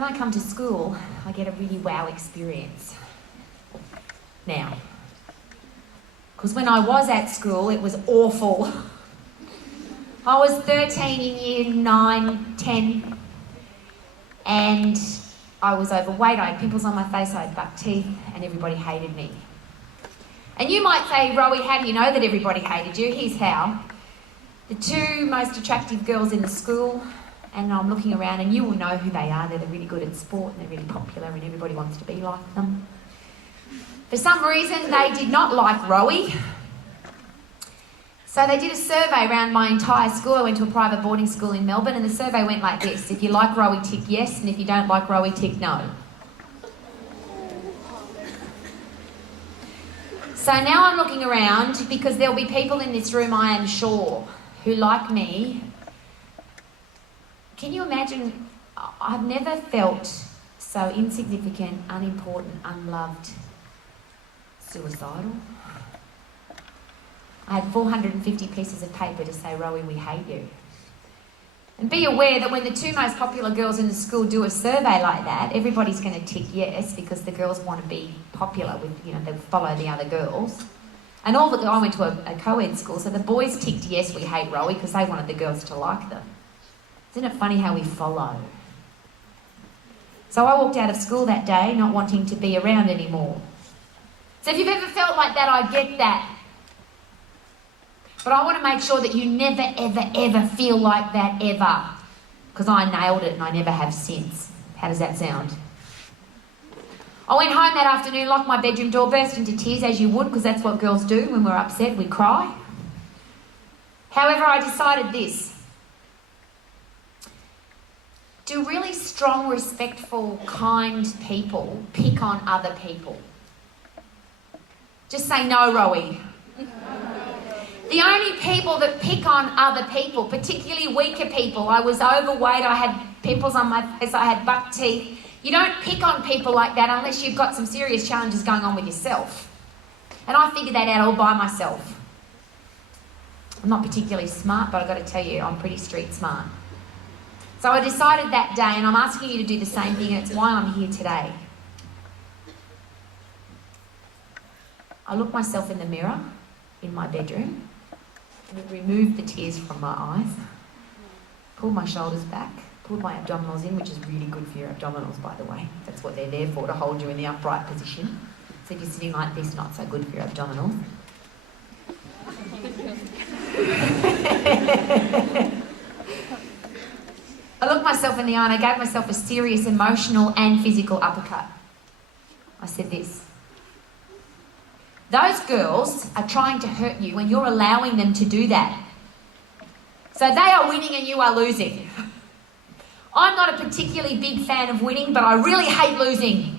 when I come to school, I get a really wow experience. Now, because when I was at school, it was awful. I was 13 in year 9, 10, and I was overweight, I had pimples on my face, I had buck teeth, and everybody hated me. And you might say, Rowie, how do you know that everybody hated you? Here's how. The two most attractive girls in the school, and I'm looking around and you will know who they are. They're really good at sport and they're really popular and everybody wants to be like them. For some reason, they did not like Rowie. So they did a survey around my entire school. I went to a private boarding school in Melbourne and the survey went like this. If you like Rowie, tick yes, and if you don't like Rowie, tick no. So now I'm looking around because there'll be people in this room, I am sure, who like me. Can you imagine? I've never felt so insignificant, unimportant, unloved, suicidal. I had 450 pieces of paper to say, Rowie, we hate you. And be aware that when the two most popular girls in the school do a survey like that, everybody's going to tick yes because the girls want to be popular with, they follow the other girls. And I went to a co-ed school, so the boys ticked yes, we hate Rowie because they wanted the girls to like them. Isn't it funny how we follow? So I walked out of school that day not wanting to be around anymore. So if you've ever felt like that, I get that. But I want to make sure that you never, ever, ever feel like that ever. Because I nailed it and I never have since. How does that sound? I went home that afternoon, locked my bedroom door, burst into tears as you would, because that's what girls do when we're upset, we cry. However, I decided this. Do really strong, respectful, kind people pick on other people? Just say no, Rowie. The only people that pick on other people, particularly weaker people, I was overweight, I had pimples on my face, I had buck teeth. You don't pick on people like that unless you've got some serious challenges going on with yourself. And I figured that out all by myself. I'm not particularly smart, but I've got to tell you, I'm pretty street smart. So I decided that day, and I'm asking you to do the same thing, and it's why I'm here today. I looked myself in the mirror in my bedroom, removed the tears from my eyes, pulled my shoulders back, pulled my abdominals in, which is really good for your abdominals, by the way. That's what they're there for, to hold you in the upright position. So if you're sitting like this, not so good for your abdominals. I looked myself in the eye and I gave myself a serious emotional and physical uppercut. I said this. Those girls are trying to hurt you when you're allowing them to do that. So they are winning and you are losing. I'm not a particularly big fan of winning, but I really hate losing.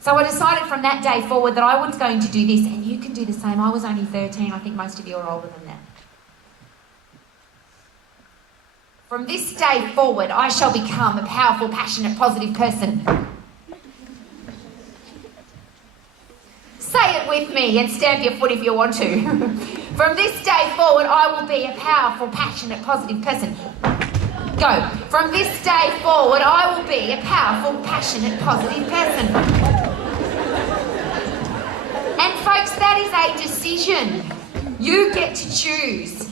So I decided from that day forward that I was going to do this, and you can do the same. I was only 13. I think most of you are older than that. From this day forward, I shall become a powerful, passionate, positive person. Say it with me and stamp your foot if you want to. From this day forward, I will be a powerful, passionate, positive person. Go. From this day forward, I will be a powerful, passionate, positive person. And folks, that is a decision. You get to choose.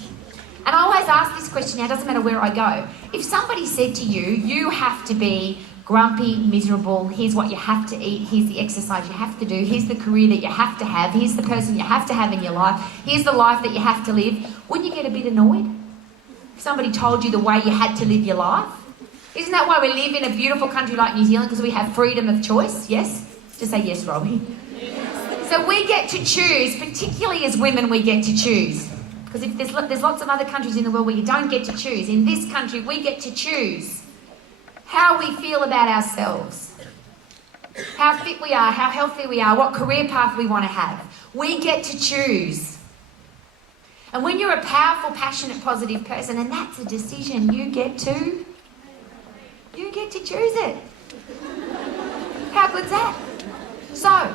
And I always ask this question, now it doesn't matter where I go. If somebody said to you, you have to be grumpy, miserable, here's what you have to eat, here's the exercise you have to do, here's the career that you have to have, here's the person you have to have in your life, here's the life that you have to live, wouldn't you get a bit annoyed? If somebody told you the way you had to live your life? Isn't that why we live in a beautiful country like New Zealand? Because we have freedom of choice, yes? Just say yes, Rowie. Yes. So we get to choose, particularly as women we get to choose. Because if there's lots of other countries in the world where you don't get to choose. In this country, we get to choose how we feel about ourselves, how fit we are, how healthy we are, what career path we want to have. We get to choose. And when you're a powerful, passionate, positive person, and that's a decision, you get to choose it. How good's that? So,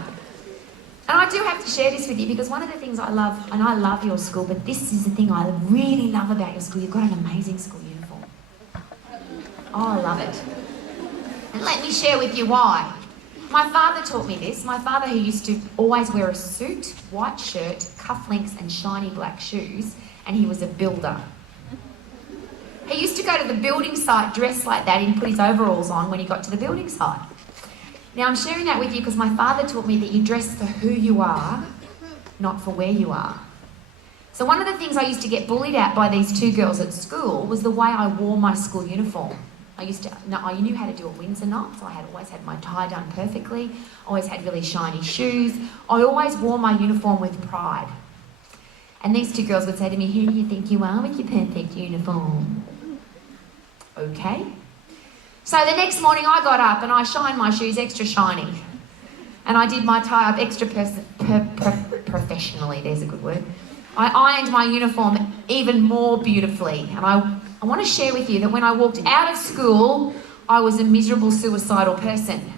and I do have to share this with you because one of the things I love, and I love your school, but this is the thing I really love about your school, you've got an amazing school uniform. Oh, I love it. And let me share with you why. My father taught me this. My father, who used to always wear a suit, white shirt, cufflinks and shiny black shoes, and he was a builder. He used to go to the building site dressed like that and put his overalls on when he got to the building site. Now I'm sharing that with you because my father taught me that you dress for who you are, not for where you are. So one of the things I used to get bullied at by these two girls at school was the way I wore my school uniform. I knew how to do a Windsor knot, so I had always had my tie done perfectly, always had really shiny shoes. I always wore my uniform with pride. And these two girls would say to me, who do you think you are with your perfect uniform? Okay. So the next morning I got up and I shined my shoes extra shiny. And I did my tie up extra professionally, there's a good word. I ironed my uniform even more beautifully. And I want to share with you that when I walked out of school, I was a miserable, suicidal person.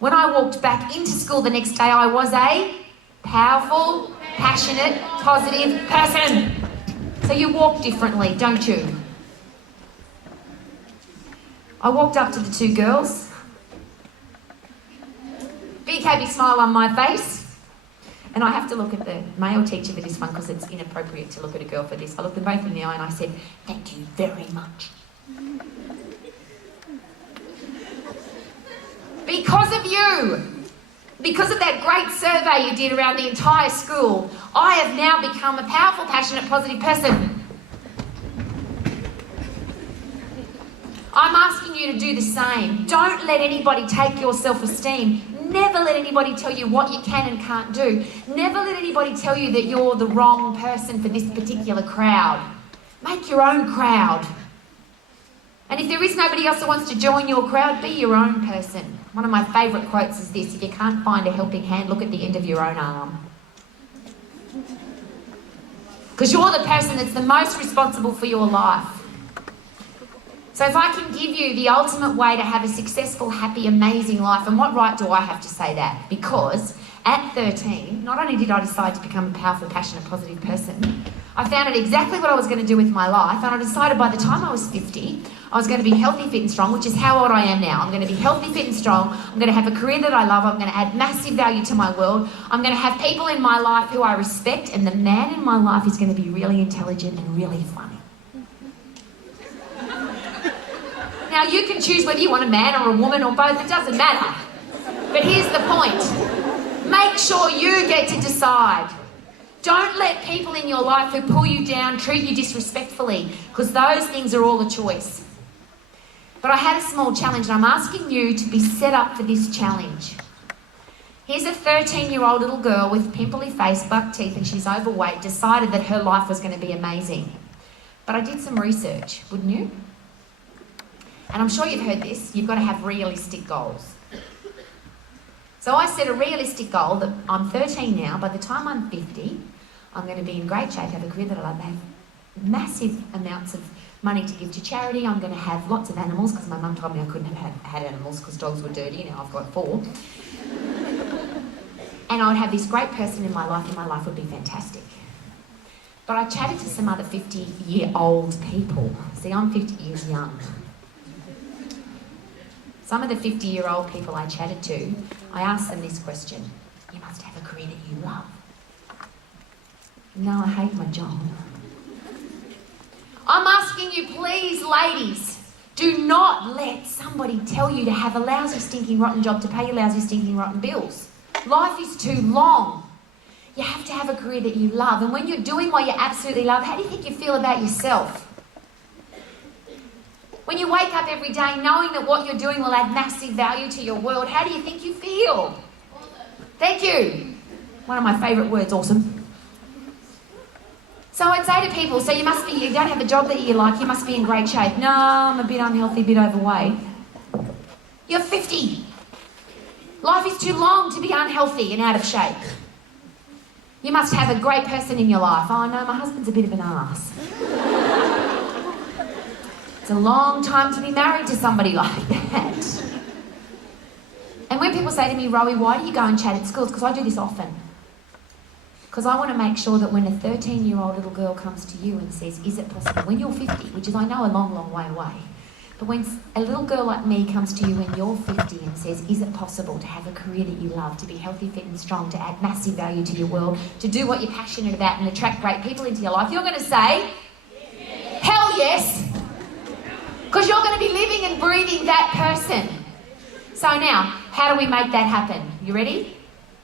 When I walked back into school the next day, I was a powerful, passionate, positive person. So you walk differently, don't you? I walked up to the two girls. Big happy smile on my face. And I have to look at the male teacher for this one because it's inappropriate to look at a girl for this. I looked them both in the eye and I said, thank you very much. Because of you, because of that great survey you did around the entire school, I have now become a powerful, passionate, positive person. I'm asking you to do the same. Don't let anybody take your self-esteem. Never let anybody tell you what you can and can't do. Never let anybody tell you that you're the wrong person for this particular crowd. Make your own crowd. And if there is nobody else that wants to join your crowd, be your own person. One of my favourite quotes is this: if you can't find a helping hand, look at the end of your own arm. Because you're the person that's the most responsible for your life. So if I can give you the ultimate way to have a successful, happy, amazing life, and what right do I have to say that? Because at 13, not only did I decide to become a powerful, passionate, positive person, I found out exactly what I was going to do with my life, and I decided by the time I was 50, I was going to be healthy, fit and strong, which is how old I am now. I'm going to be healthy, fit and strong. I'm going to have a career that I love. I'm going to add massive value to my world. I'm going to have people in my life who I respect, and the man in my life is going to be really intelligent and really funny. Now, you can choose whether you want a man or a woman or both. It doesn't matter. But here's the point. Make sure you get to decide. Don't let people in your life who pull you down treat you disrespectfully, because those things are all a choice. But I had a small challenge, and I'm asking you to be set up for this challenge. Here's a 13-year-old little girl with pimply face, buck teeth, and she's overweight, decided that her life was going to be amazing. But I did some research, wouldn't you? And I'm sure you've heard this, you've got to have realistic goals. So I set a realistic goal that I'm 13 now, by the time I'm 50, I'm going to be in great shape, have a career that I love, have massive amounts of money to give to charity, I'm going to have lots of animals, because my mum told me I couldn't have had animals because dogs were dirty, now I've got 4. And I would have this great person in my life, and my life would be fantastic. But I chatted to some other 50-year-old people. See, I'm 50 years young. Some of the 50-year-old people I chatted to, I asked them this question: you must have a career that you love. No, I hate my job. I'm asking you, please, ladies, do not let somebody tell you to have a lousy, stinking, rotten job to pay your lousy, stinking, rotten bills. Life is too long. You have to have a career that you love. And when you're doing what you absolutely love, how do you think you feel about yourself? When you wake up every day knowing that what you're doing will add massive value to your world, how do you think you feel? Thank you. One of my favourite words, awesome. So I'd say to people, so you don't have a job that you like, you must be in great shape. No, I'm a bit unhealthy, a bit overweight. You're 50. Life is too long to be unhealthy and out of shape. You must have a great person in your life. Oh no, my husband's a bit of an arse. It's a long time to be married to somebody like that. And when people say to me, Rowie, why do you go and chat at schools? Because I do this often. Because I want to make sure that when a 13-year-old little girl comes to you and says, is it possible, when you're 50, which is, I know, a long, long way away, But when a little girl like me comes to you when you're 50 and says, is it possible to have a career that you love, to be healthy, fit and strong, to add massive value to your world, to do what you're passionate about and attract great people into your life, you're going to say, hell yes. Because you're going to be living and breathing that person. So now, how do we make that happen? You ready?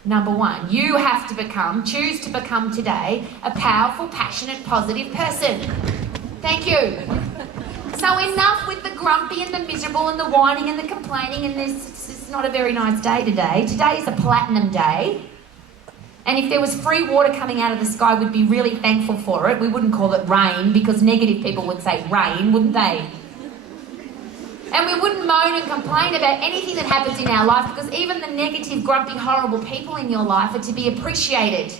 Number one, you have to choose to become today a powerful, passionate, positive person. Thank you. So enough with the grumpy and the miserable and the whining and the complaining and it's not a very nice day today. Today is a platinum day. And if there was free water coming out of the sky, we'd be really thankful for it. We wouldn't call it rain because negative people would say rain, wouldn't they? And we wouldn't moan and complain about anything that happens in our life because even the negative, grumpy, horrible people in your life are to be appreciated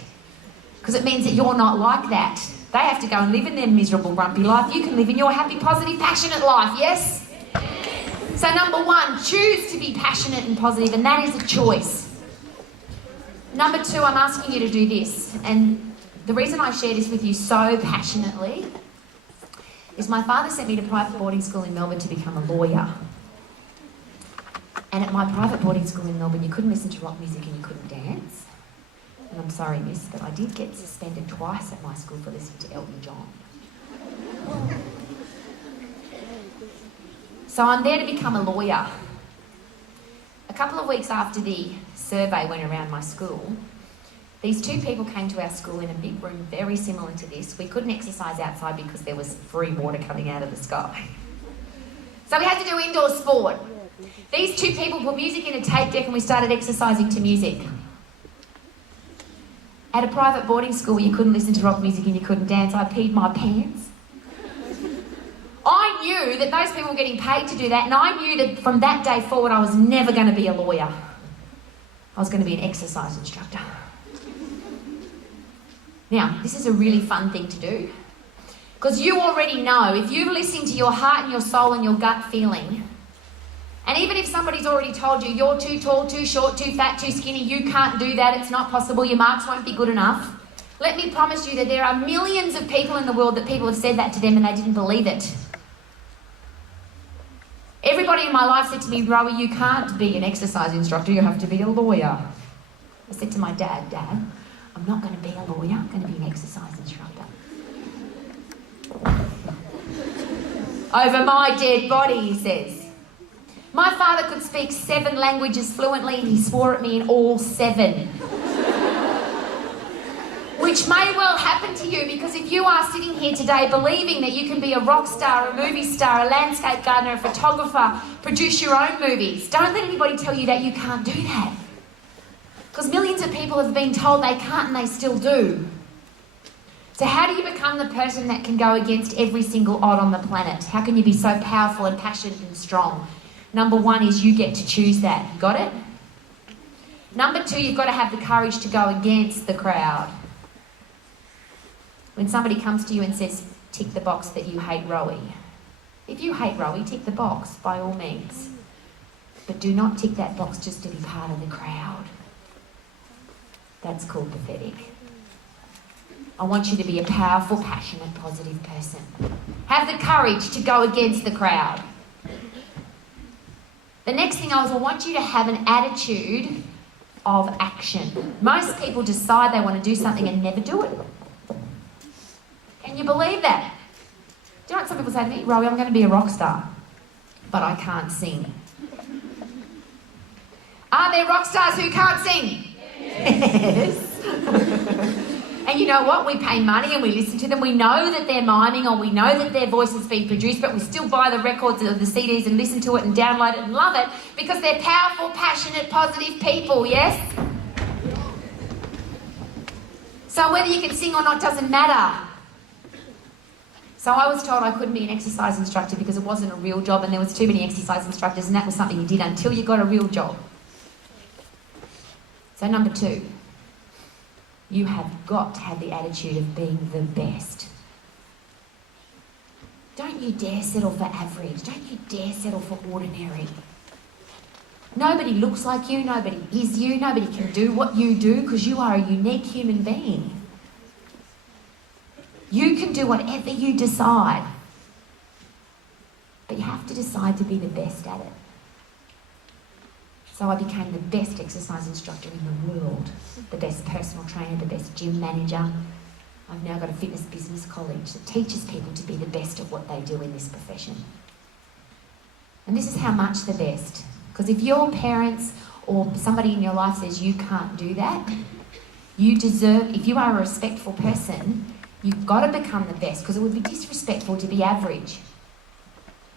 because it means that you're not like that. They have to go and live in their miserable, grumpy life. You can live in your happy, positive, passionate life, yes? So number one, choose to be passionate and positive, and that is a choice. Number two, I'm asking you to do this, and the reason I share this with you so passionately is my father sent me to private boarding school in Melbourne to become a lawyer. And at my private boarding school in Melbourne, you couldn't listen to rock music and you couldn't dance. And I'm sorry, miss, but I did get suspended twice at my school for listening to Elton John. So I'm there to become a lawyer. A couple of weeks after the survey went around my school, these two people came to our school in a big room very similar to this. We couldn't exercise outside because there was free water coming out of the sky. So we had to do indoor sport. These two people put music in a tape deck and we started exercising to music. At a private boarding school where you couldn't listen to rock music and you couldn't dance, I peed my pants. I knew that those people were getting paid to do that, and I knew that from that day forward I was never going to be a lawyer. I was going to be an exercise instructor. Now, this is a really fun thing to do. Because you already know, if you're listening to your heart and your soul and your gut feeling, and even if somebody's already told you you're too tall, too short, too fat, too skinny, you can't do that, it's not possible, your marks won't be good enough, let me promise you that there are millions of people in the world that people have said that to them and they didn't believe it. Everybody in my life said to me, Rowie, you can't be an exercise instructor, you have to be a lawyer. I said to my dad, Dad, I'm not going to be a lawyer, I'm going to be an exercise instructor. Over my dead body, he says. My father could speak 7 languages fluently and he swore at me in all 7. Which may well happen to you because if you are sitting here today believing that you can be a rock star, a movie star, a landscape gardener, a photographer, produce your own movies, don't let anybody tell you that you can't do that. Because millions of people have been told they can't and they still do. So how do you become the person that can go against every single odd on the planet? How can you be so powerful and passionate and strong? Number 1 is you get to choose that. Got it? Number 2, you've got to have the courage to go against the crowd. When somebody comes to you and says, tick the box that you hate Rowie. If you hate Rowie, tick the box, by all means. But do not tick that box just to be part of the crowd. That's called pathetic. I want you to be a powerful, passionate, positive person. Have the courage to go against the crowd. The next thing I want you to have an attitude of action. Most people decide they want to do something and never do it. Can you believe that? Do you know what some people say to me? Rowie, I'm going to be a rock star, but I can't sing. Are there rock stars who can't sing? Yes. And you know what? We pay money and we listen to them. We know that they're miming or we know that their voice has been produced, but we still buy the records of the CDs and listen to it and download it and love it because they're powerful, passionate, positive people, yes? So whether you can sing or not doesn't matter. So I was told I couldn't be an exercise instructor because it wasn't a real job and there was too many exercise instructors and that was something you did until you got a real job. So number 2, you have got to have the attitude of being the best. Don't you dare settle for average. Don't you dare settle for ordinary. Nobody looks like you, nobody is you, nobody can do what you do because you are a unique human being. You can do whatever you decide. But you have to decide to be the best at it. So I became the best exercise instructor in the world, the best personal trainer, the best gym manager. I've now got a fitness business college that teaches people to be the best at what they do in this profession. And this is how much the best. Because if your parents or somebody in your life says you can't do that, you deserve, if you are a respectful person, you've got to become the best, because it would be disrespectful to be average.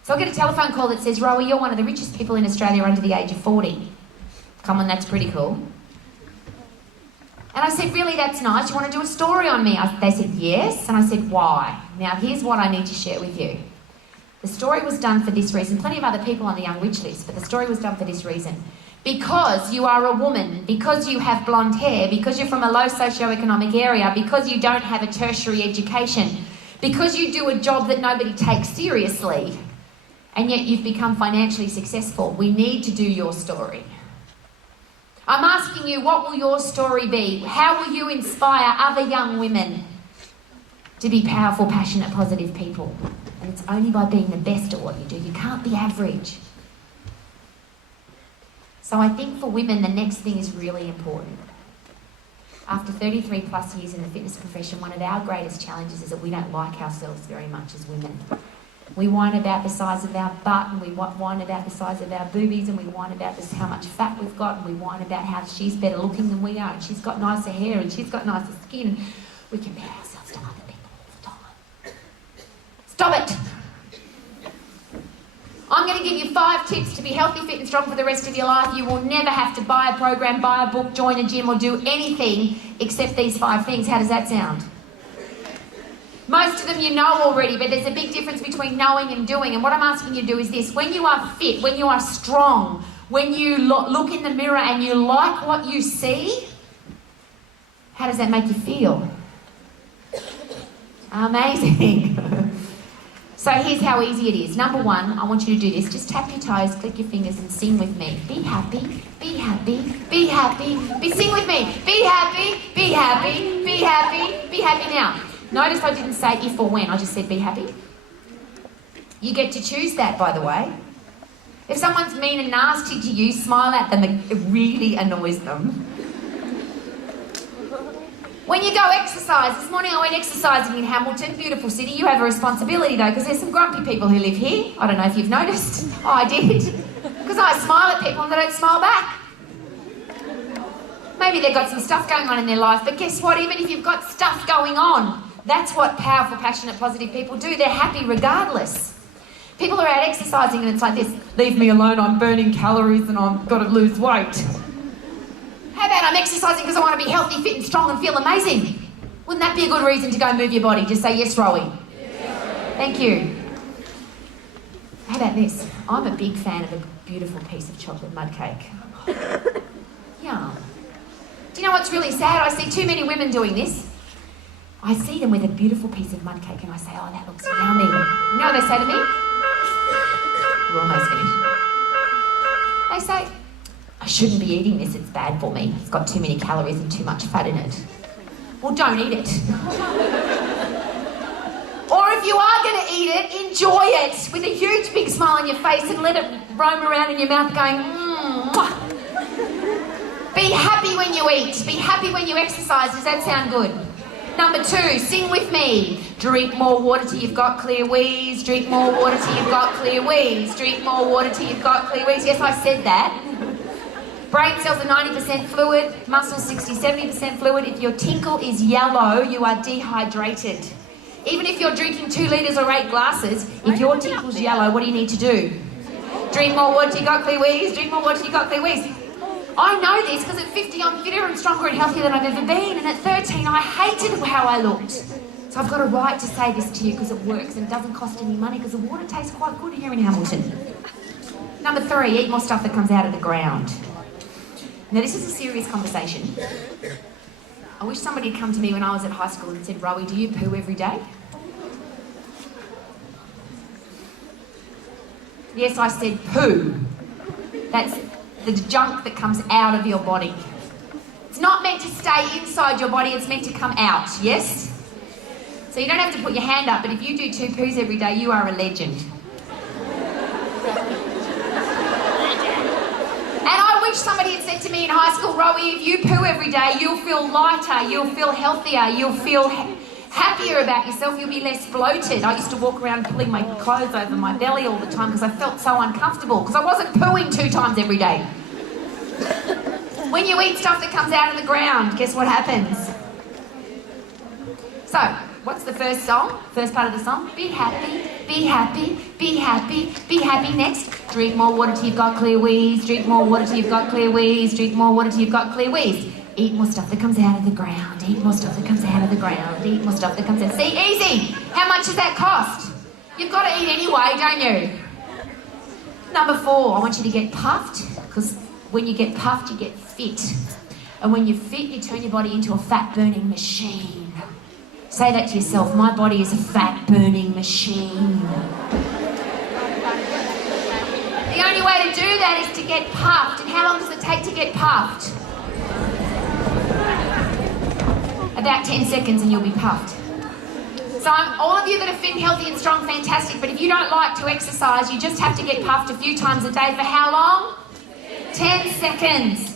So I get a telephone call that says, Rowie, you're one of the richest people in Australia under the age of 40. Come on, that's pretty cool. And I said, really, that's nice. You want to do a story on me? They said, yes. And I said, why? Now, here's what I need to share with you. The story was done for this reason. Plenty of other people on the Young Rich list, but the story was done for this reason. Because you are a woman, because you have blonde hair, because you're from a low socioeconomic area, because you don't have a tertiary education, because you do a job that nobody takes seriously, and yet you've become financially successful, we need to do your story. I'm asking you, what will your story be? How will you inspire other young women to be powerful, passionate, positive people? And it's only by being the best at what you do. You can't be average. So I think for women, the next thing is really important. After 33 plus years in the fitness profession, one of our greatest challenges is that we don't like ourselves very much as women. We whine about the size of our butt, and we whine about the size of our boobies, and we whine about this, how much fat we've got, and we whine about how she's better looking than we are, and she's got nicer hair, and she's got nicer skin, and we compare ourselves to other people all the time. Stop it! I'm going to give you 5 tips to be healthy, fit and strong for the rest of your life. You will never have to buy a program, buy a book, join a gym, or do anything except these 5 things. How does that sound? Most of them you know already, but there's a big difference between knowing and doing. And what I'm asking you to do is this. When you are fit, when you are strong, when you look in the mirror and you like what you see, how does that make you feel? Amazing. So here's how easy it is. Number 1, I want you to do this. Just tap your toes, click your fingers and sing with me. Be happy, be happy, be happy. Sing with me. Be happy, be happy, be happy, be happy now. Notice I didn't say if or when, I just said be happy. You get to choose that, by the way. If someone's mean and nasty to you, smile at them. It really annoys them. When you go exercise, this morning I went exercising in Hamilton, beautiful city. You have a responsibility though, because there's some grumpy people who live here. I don't know if you've noticed. Oh, I did. Because I smile at people and they don't smile back. Maybe they've got some stuff going on in their life, but guess what? Even if you've got stuff going on, that's what powerful, passionate, positive people do. They're happy regardless. People are out exercising and it's like this, leave me alone, I'm burning calories and I've got to lose weight. How about I'm exercising because I want to be healthy, fit and strong and feel amazing? Wouldn't that be a good reason to go move your body? Just say yes, Rowie. Yes. Thank you. How about this? I'm a big fan of a beautiful piece of chocolate mud cake. Yum. Do you know what's really sad? I see too many women doing this. I see them with a beautiful piece of mud cake and I say, oh, that looks yummy. You know what they say to me? We're almost finished. They say, I shouldn't be eating this, it's bad for me. It's got too many calories and too much fat in it. Well, don't eat it. Or if you are going to eat it, enjoy it with a huge big smile on your face and let it roam around in your mouth going, Be happy when you eat. Be happy when you exercise. Does that sound good? Number 2, sing with me. Drink more water till you've got clear wheeze. Drink more water till you've got clear wheeze. Drink more water till you've got clear wheeze. Yes, I said that. Brain cells are 90% fluid, muscles 60, 70% fluid. If your tinkle is yellow, you are dehydrated. Even if you're drinking 2 litres or 8 glasses, if your tinkle's yellow, what do you need to do? Drink more water till you got clear wheeze. Drink more water till you got clear wheeze. I know this because at 50 I'm fitter and stronger and healthier than I've ever been, and at 13 I hated how I looked. So I've got a right to say this to you because it works and it doesn't cost any money because the water tastes quite good here in Hamilton. Number 3, eat more stuff that comes out of the ground. Now this is a serious conversation. I wish somebody had come to me when I was at high school and said, Rowie, do you poo every day? Yes, I said poo. That's the junk that comes out of your body. It's not meant to stay inside your body, it's meant to come out, yes? So you don't have to put your hand up, but if you do 2 poos every day, you are a legend. said to me in high school, Rowie, if you poo every day, you'll feel lighter, you'll feel healthier, you'll feel happier about yourself, you'll be less bloated. I used to walk around pulling my clothes over my belly all the time because I felt so uncomfortable because I wasn't pooing 2 times every day. When you eat stuff that comes out of the ground, guess what happens? So, what's the first song? First part of the song? Be happy, be happy, be happy, be happy. Next, drink more water till you've got clear wheeze, drink more water till you've got clear wheeze, drink more water till you've got clear wheeze. Eat more stuff that comes out of the ground, eat more stuff that comes out of the ground, eat more stuff that comes out. See, easy. How much does that cost? You've got to eat anyway, don't you? Number 4, I want you to get puffed, because when you get puffed, you get fit. And when you're fit, you turn your body into a fat-burning machine. Say that to yourself, my body is a fat-burning machine. The only way to do that is to get puffed. And how long does it take to get puffed? About 10 seconds and you'll be puffed. So all of you that are fit and healthy and strong, fantastic. But if you don't like to exercise, you just have to get puffed a few times a day. For how long? 10 seconds.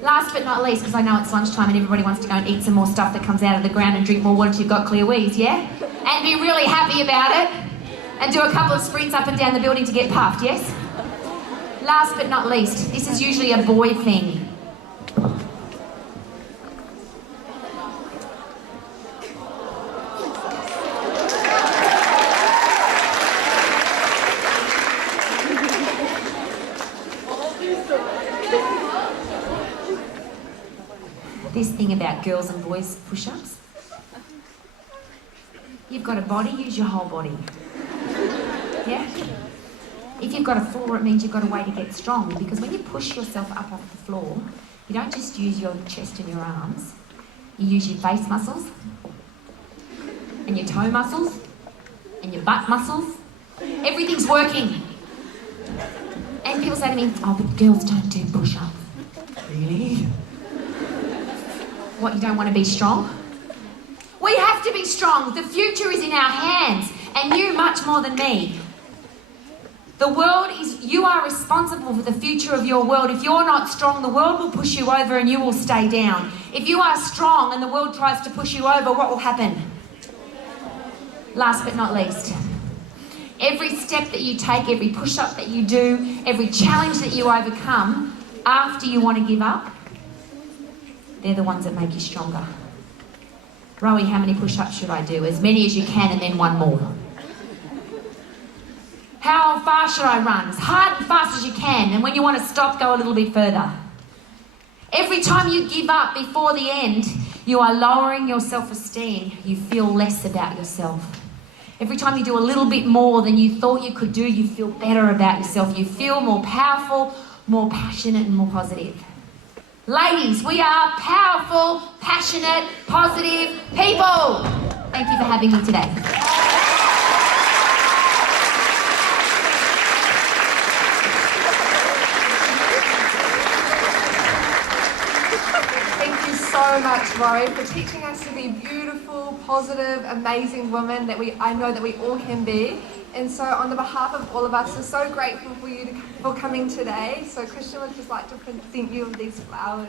Last but not least, because I know it's lunchtime and everybody wants to go and eat some more stuff that comes out of the ground and drink more water till you've got clear wheeze, yeah? And be really happy about it. And do a couple of sprints up and down the building to get puffed, yes? Last but not least, this is usually a boy thing. This thing about girls and boys push-ups. You've got a body, use your whole body. Yeah? If you've got a floor, it means you've got a way to get strong, because when you push yourself up off the floor, you don't just use your chest and your arms, you use your face muscles, and your toe muscles, and your butt muscles. Everything's working. And people say to me, oh, but girls don't do push-ups. Really? What, you don't want to be strong? We have to be strong. The future is in our hands, and you much more than me. The world is, you are responsible for the future of your world. If you're not strong, the world will push you over and you will stay down. If you are strong and the world tries to push you over, what will happen? Last but not least, every step that you take, every push-up that you do, every challenge that you overcome, after you want to give up, they're the ones that make you stronger. Rowie, how many push-ups should I do? As many as you can and then one more. How fast should I run? As hard and fast as you can, and when you want to stop, go a little bit further. Every time you give up before the end, you are lowering your self-esteem. You feel less about yourself. Every time you do a little bit more than you thought you could do, you feel better about yourself. You feel more powerful, more passionate, and more positive. Ladies, we are powerful, passionate, positive people. Thank you for having me today. Thank you so much, Rowie, for teaching us to be beautiful, positive, amazing women that I know that we all can be. And so on the behalf of all of us, we're so grateful for you for coming today. So Christian would just like to present you with these flowers.